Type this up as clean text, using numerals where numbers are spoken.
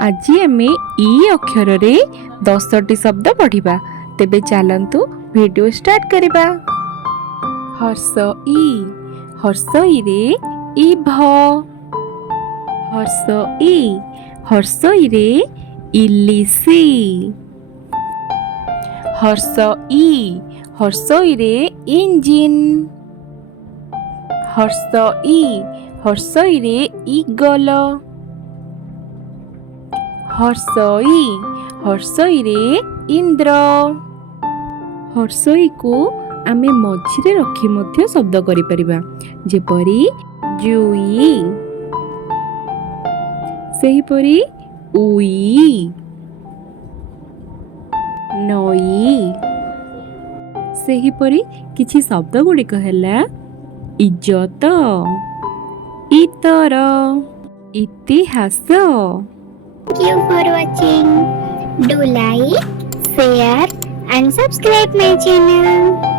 आज आमे ई अक्षर रे 10टी शब्द पढ़िबा। तेबे चलंतु वीडियो स्टार्ट करिबा। हर्ष ई, हर्ष ई रे इभ। हर्ष ई रे इलिसी। हर्ष ई रे इंजिन। हर्ष ई रे ईगल। हर्ष ई रे इंद्र। हर्ष ई को आमे मझिरे रखी मध्य शब्द करि परिबा, जेपरि जुई, सेहिपरि उई, नई। सेहिपरि किछि शब्द गुड़िक हैला इज्जत, इतर, इतिहास। Thank you for watching. Do like, share and subscribe my channel.